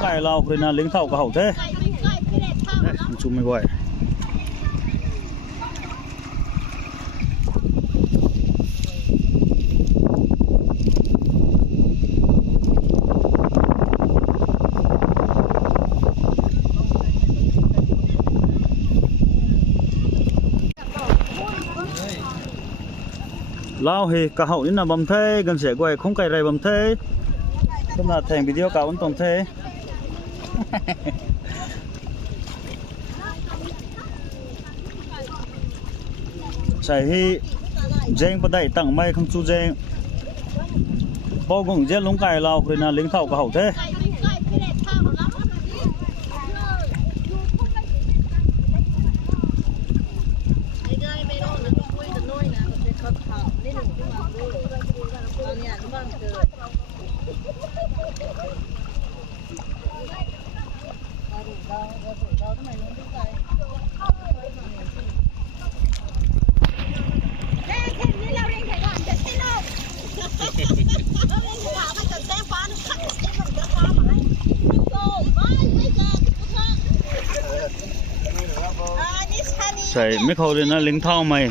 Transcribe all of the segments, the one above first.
ไก่เราคือน่ะเลี้ยงเท่ากับเฮาแท้มันจุ่มไม่ไหวlao thì cả hậu đến là bầm thế gần sẽ quay không cày này bầm thế tức là thành video cả vẫn tổng thế chạy hi deng bắt đẩy tặng may không chu deng bao gồm deng lúng cày lao thì là lính thảo cả hậu thế chạy mấy khâu lên nó lính thao mày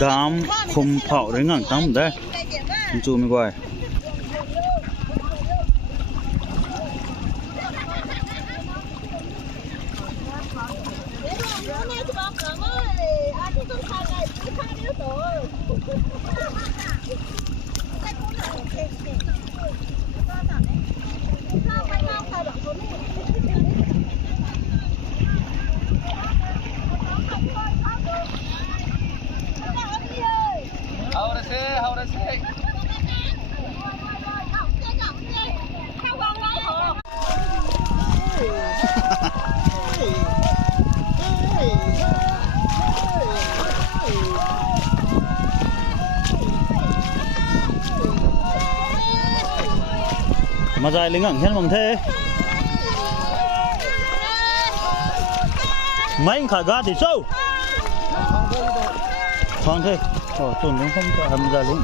đám khum phạo đến ngẳng tắm đấy chú mới quay mà dài lính ngẳng hết bằng thế mấy khả ga thì sâu khoan thế tuần cũng không cho hầm ra luôn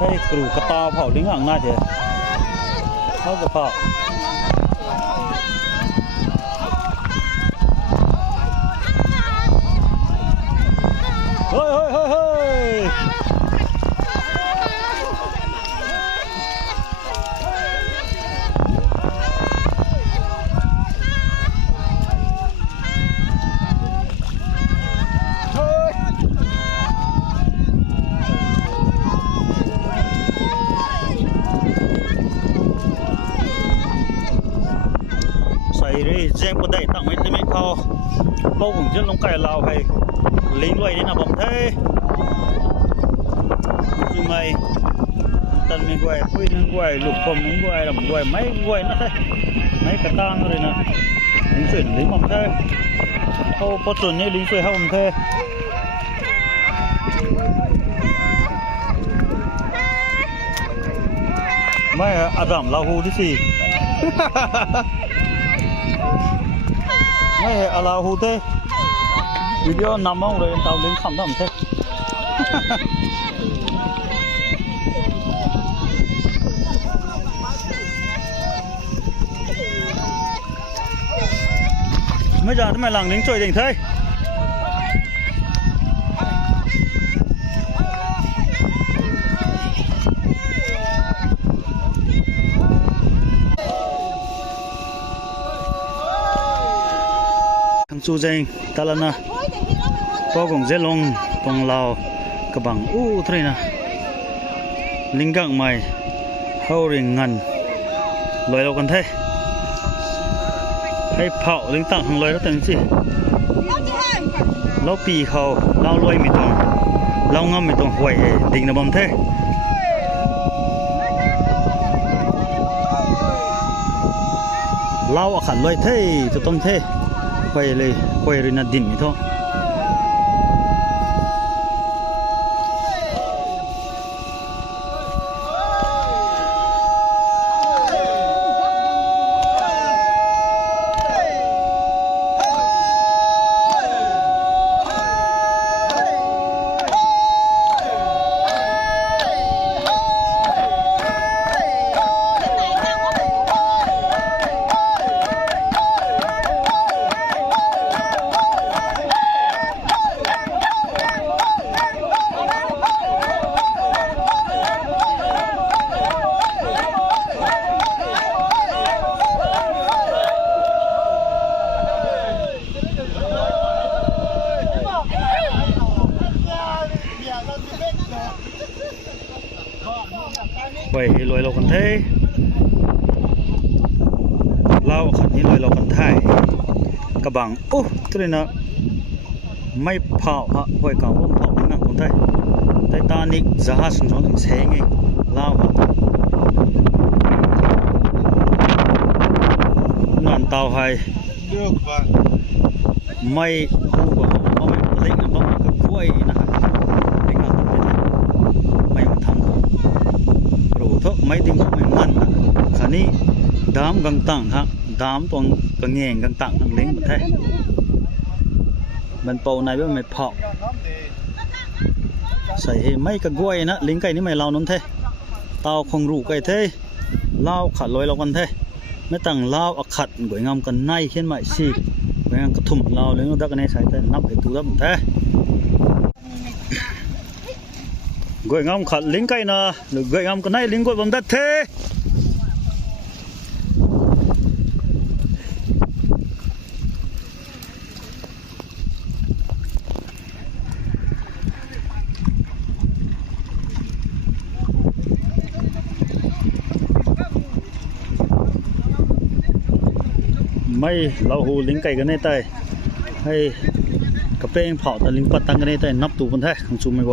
cái cừu cà to phao lính hàng na thì nó cái phao hơi đi deng bật đẩy tặng mấy cái kho bao gồm chân lông cày lào hay lính loay đến là bầm thế dù mày tần mình quay quy nên quay lục phẩm mình quay làm quay mấy quay nó thế mấy cả tang rồi nè lính chuyển lính bầm thế không có chuẩn như lính chuyển không thế mấy Adam lao hù thế gì mấy lao hù thế video nằm không rồi tao lên khẩm thầm thế bây giờ mày làng lính trời đỉnh thế thằng chú dây ta là na bao gồm dê long bằng lào cả bằng u thế này lính gặng mày hâu rình ngần loài đâu còn thế hay phạo lính tặng hàng loài đó tên gì lão pì khâu lão loài mì tông lão ngâm mì tông quậy đỉnh là bầm thế lão ở khẩn loài thế cho tôm thế quay rồi là đỉnh mì thôi quay lôi lô con thế lao khẩn ní lôi lô con thai cả bằng ô thế này nèไม่เผาฮะไว้ก่อนว่าเผามันนั่งคนไทยแต่ตอนนี้จะหาสิ่งของเสียงไงลาวงานเตาไฮไม่รู้ว่าเขาไม่เล็กนะเพราะมันก็กล้วยนะเล็กงานตัดไม่มาทำรู้ทุกไม่ดิ้งไม่มันนะคราวนี้ดามกังตังฮะดามตรงกังเงงกังตังกังเล้งหมดแท้มันเป่าในว่าไม่พอใส่ไม่กระกล้วยนะลิงไก่นี่ไม่เล่านั่นเท่เตาคงรูไก่เท่เล่าขัดลอยเรากันเท่ไม่ต่างเล่าอักขัดกวยงามกันในเขียนใหม่สิกวยงามกระทุ่มเล่าเลยนู้ดักกันในสายแต่นับไปตัวแล้วมันเท่กวยงามขัดลิงไก่นะหรือกวยงามกันในลิงกวยบำดัดเท่ไม่เราหูลิงไก่กันในใต้ให้กระเป้งเผาแต่ลิงปัดตังกันในใต้นับตูกันแท้ของซูไม่ไหว